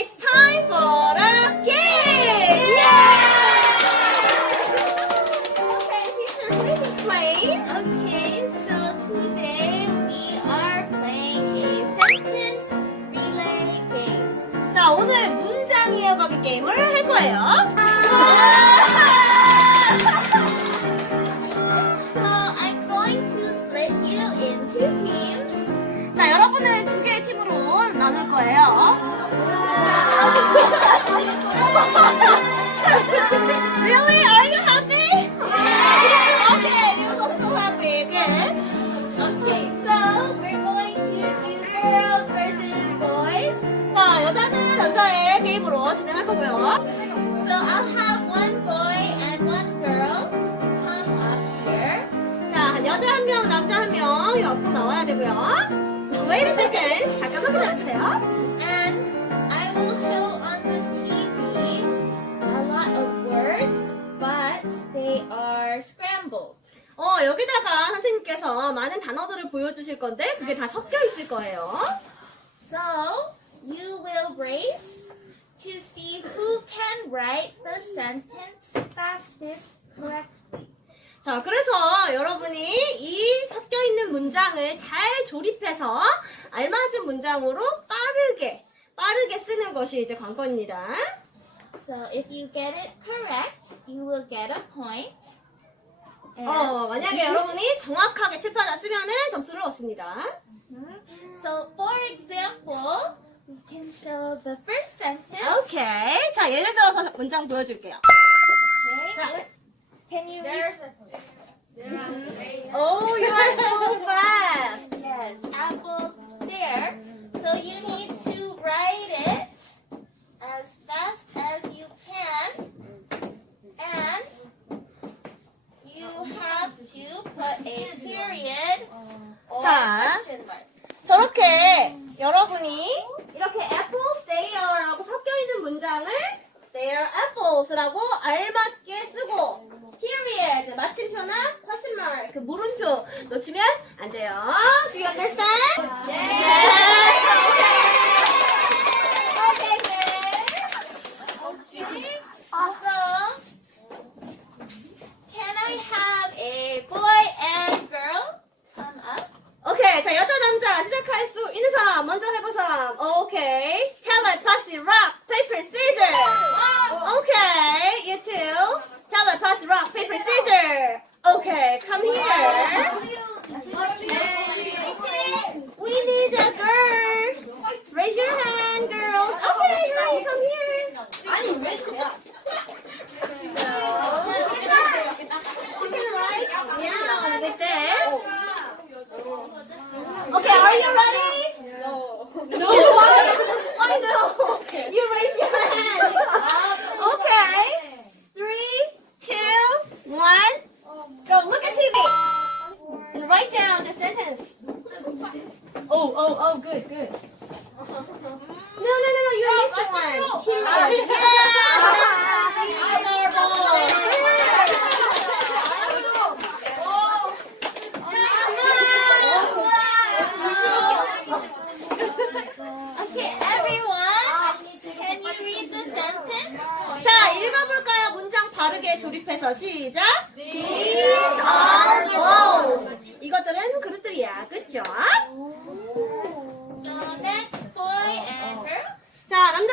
It's time for a game! Okay, teacher, please explain. Okay, so today we are playing a sentence relay game. 자, 오늘 문장 이어가기 게임을 할 거예요. So I'm going to split you into teams. 자, 여러분을 두 개의 팀으로 나눌 거예요. Really? Are you happy? Okay, you look so happy. Good. Okay, so we're going to do girls versus boys. 자, 여자는 남자의 게임으로 진행할 거고요. So I'll have one boy and one girl come up here. 자, 여자 한 명, 남자 한 명 옆으로 나와야 되고요. Wait a second. 잠깐만 기다려주세요. And 어, 여기다가 선생님께서 많은 단어들을 보여주실 건데 그게 다 섞여 있을 거예요. So you will race to see who can write the sentence fastest correctly. 자, 그래서 여러분이 이 섞여 있는 문장을 잘 조립해서 알맞은 문장으로 빠르게, 빠르게 쓰는 것이 이제 관건입니다. So if you get it correct, you will get a point. 어, 만약에 여러분이 정확하게 칠판을 쓰면은 점수를 얻습니다. so for example, we can show the first sentence. 오케이. 자, 예를 들어서 문장 보여줄게요. Okay. Can you read? Oh, you are so fast. Yes, apples there. So you need to write it as fast as you can. And you have to put a period or 자. question mark. 저렇게 여러분이 이렇게 apples they're라고 섞여 있는 문장을 they're apples라고 알맞게 쓰고 period 마침표나 question mark 그 물음표 놓치면 안 돼요. Do you understand? Okay, paper, scissors. Okay, come here. We need a girl. Raise your hand, girls. Okay, honey, come here. Oh, oh, oh, good, good. No, no, no, no, you missed one. Period. Yeah. These are Okay, everyone, can you read the sentence? 자, 읽어볼까요? 문장 바르게 조립해서 시작. These are balls. 이것들은 그릇들이야, 그쵸? So next, boy and girl. 자, 남자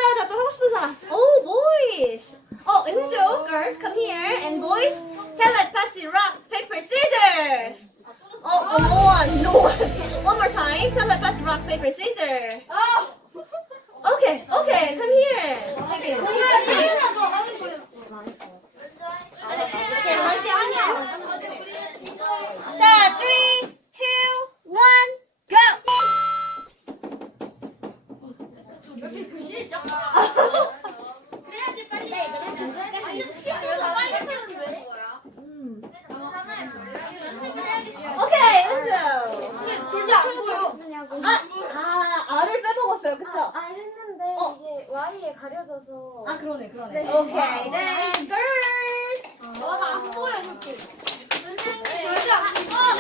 여자 또 하고 싶은 사람. Oh, boys. 어, 은조, girls, come here. And boys, telepathy, rock, paper, scissors. Oh, oh, no one, no one. One more time. Telepathy, rock, paper, scissors. Okay, okay, come here. Okay, right there. 자, three, two, one, go. 그래야지 안 보여. 쓰냐고. 아, 아, 알을 빼먹었어요. 그쵸? 아, 알 했는데 어. 이게 Y에 가려져서. 아, 그러네, 그러네. 네. 오케이, 네, girls. 와나안 보여 이렇게. 선생님 절대 안 보여.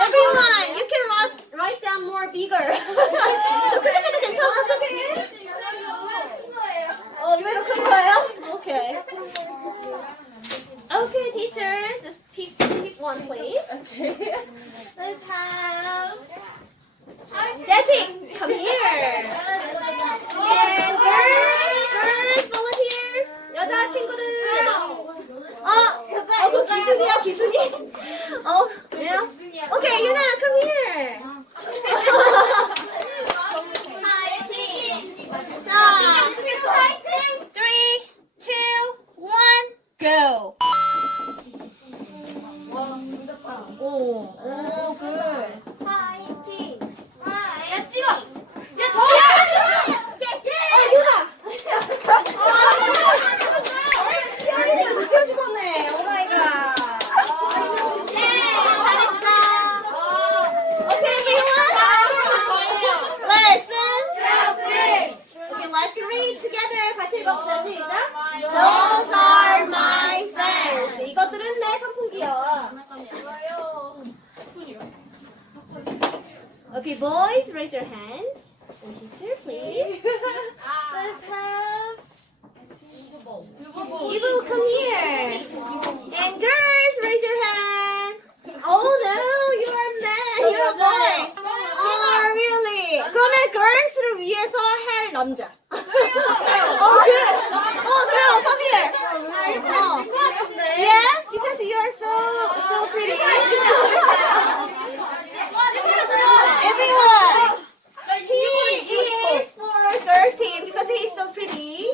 Everyone, you can write, write down more bigger. 더 크게 해도 괜찮아. 크게. 어, 이외로 큰 거예요? 오케이. Okay, teacher, just pick, pick one, please. Okay. Isaac, come here. And girls, girls, volunteers, 여자 친구들. 어, 어, 그 기순이야, 기순이. 어, 왜요? Okay, Yuna, come here. 자, three, two, one, go. 오. Okay, boys, raise your hands. And teacher, please. Let's have Ibu, come here. And girls, raise your hand. Oh no, you are a man. You're a boy. Oh, really? 그러면 girls를 위해서 할 남자. he's so pretty.